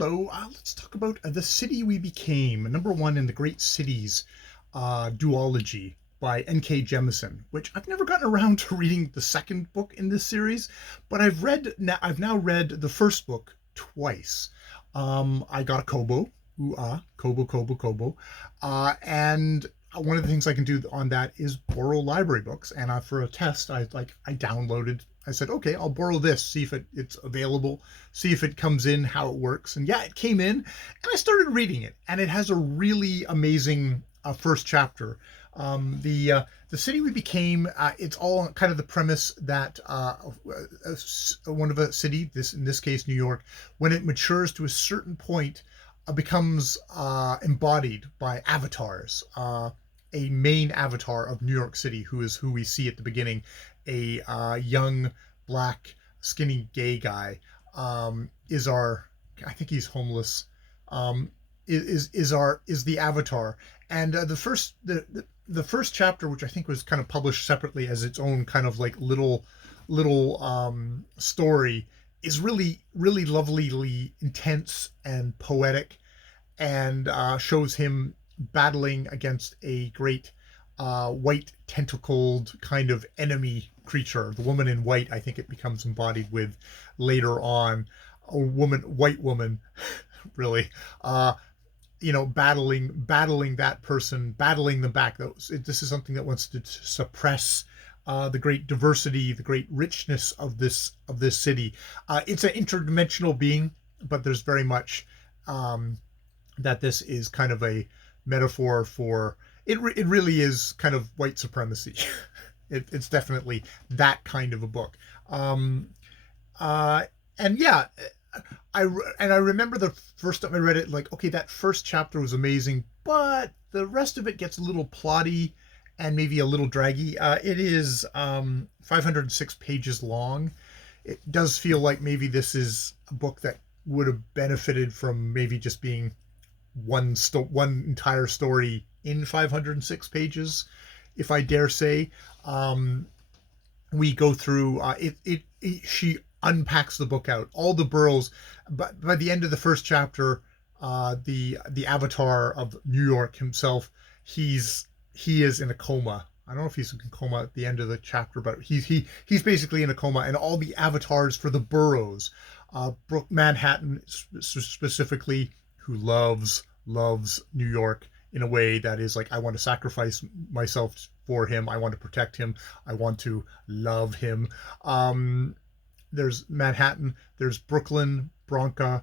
Hello, let's talk about The City We Became, number one in the Great Cities duology by N.K. Jemisin, which I've never gotten around to reading the second book in this series, but I've now read the first book twice. I got a Kobo, Kobo, Kobo, Kobo, and one of the things I can do on that is borrow library books. And for a test, I downloaded. I said, okay, I'll borrow this, see if it's available, see if it comes in, how it works. And yeah, it came in, and I started reading it, and it has a really amazing first chapter. The city we became. It's all kind of the premise that one of a city, in this case New York, when it matures to a certain point, becomes embodied by avatars. A main avatar of New York City, who we see at the beginning, a young black skinny gay guy, is our. I think he's homeless. Is the avatar, and the first chapter, which I think was kind of published separately as its own kind of like little story, is really lovelyly intense and poetic, and shows him battling against a great white tentacled kind of enemy creature. The woman in white, I think it becomes embodied with later on, a white woman, really, battling that person, battling them back. This is something that wants to suppress the great diversity, the great richness of this city. It's an interdimensional being, but there's very much that this is kind of a metaphor for it. It really is kind of white supremacy. It's definitely that kind of a book. And yeah, I remember the first time I read it, like, okay, that first chapter was amazing, but the rest of it gets a little plotty and maybe a little draggy. It is 506 pages long. It does feel like maybe this is a book that would have benefited from maybe just being one entire story in 506 pages, if I dare say. We go through she unpacks the book out, all the boroughs, but by the end of the first chapter, the avatar of New York himself, he is in a coma. I don't know if he's in a coma at the end of the chapter, but he's basically in a coma, and all the avatars for the boroughs, Manhattan specifically, who loves New York in a way that is like, I want to sacrifice myself for him. I want to protect him. I want to love him. There's Manhattan. There's Brooklyn, Bronca.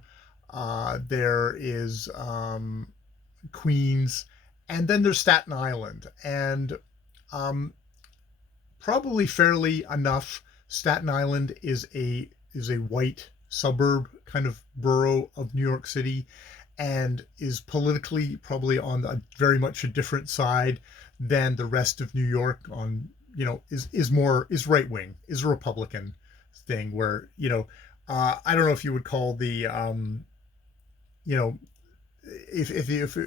There is Queens, and then there's Staten Island. And probably fairly enough, Staten Island is a white suburb kind of borough of New York City, and is politically probably on very much a different side than the rest of New York. Is right wing, is a Republican thing, where I don't know if you would call the if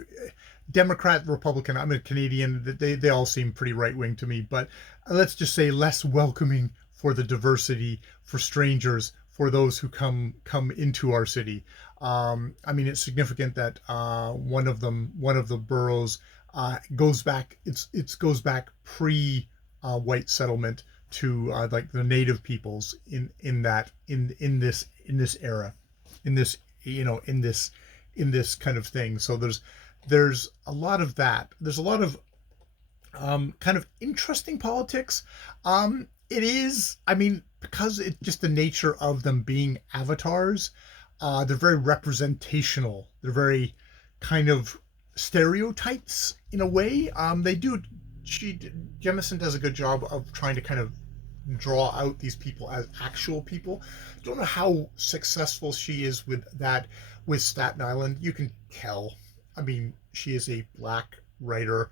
Democrat, Republican. I'm a Canadian. They all seem pretty right wing to me, but let's just say less welcoming for the diversity, for strangers, for those who come into our city. I mean, it's significant that one of the boroughs goes back. It goes back pre white settlement to like the native peoples in this era, in this kind of thing. So there's a lot of that. There's a lot of kind of interesting politics. It is, I mean, because it's just the nature of them being avatars. They're very representational. They're very kind of stereotypes in a way. Jemisin does a good job of trying to kind of draw out these people as actual people. Don't know how successful she is with that with Staten Island. You can tell. I mean, she is a black writer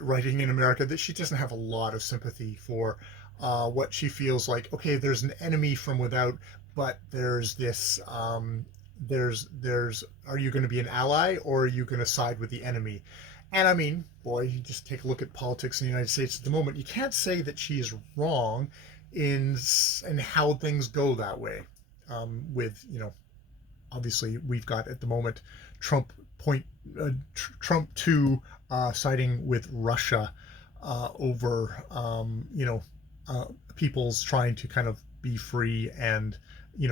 writing in America, that she doesn't have a lot of sympathy for what she feels like. Okay, there's an enemy from without, but there's this there's are you going to be an ally, or are you going to side with the enemy? And I mean, boy, you just take a look at politics in the United States at the moment. You can't say that she is wrong in how things go that way, with obviously we've got at the moment Trump point Trump 2 siding with Russia over people's trying to kind of be free and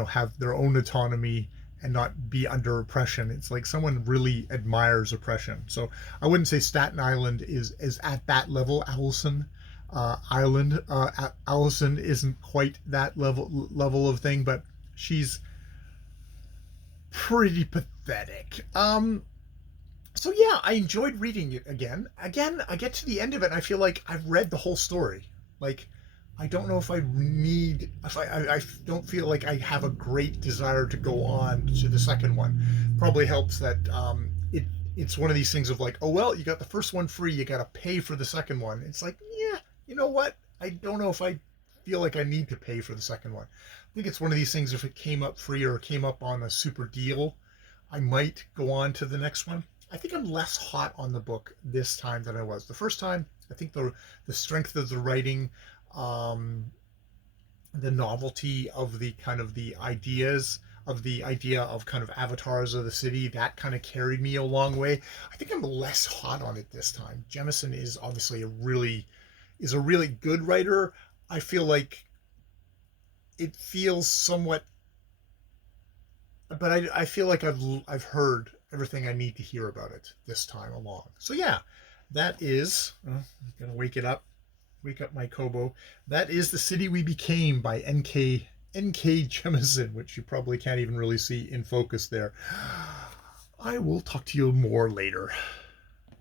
have their own autonomy and not be under oppression. It's like someone really admires oppression. So I wouldn't say Staten Island is at that level. Allison isn't quite that level of thing, but she's pretty pathetic. So yeah, I enjoyed reading it again. Again, I get to the end of it and I feel like I've read the whole story. Like, I don't know if I don't feel like I have a great desire to go on to the second one. Probably helps that it's one of these things of like, oh well, you got the first one free, you got to pay for the second one. It's like, yeah, you know what? I don't know if I feel like I need to pay for the second one. I think it's one of these things, if it came up free or came up on a super deal, I might go on to the next one. I think I'm less hot on the book this time than I was the first time. I think the strength of the writing, um, the novelty of the kind of the ideas of the idea of kind of avatars of the city, that kind of carried me a long way. I think I'm less hot on it this time. Jemison is obviously a really good writer. I feel like it feels somewhat, but I feel like I've heard everything I need to hear about it this time along. So yeah, that is I'm gonna wake up my Kobo. That is The City We Became by N.K. Jemisin, which you probably can't even really see in focus there. I will talk to you more later.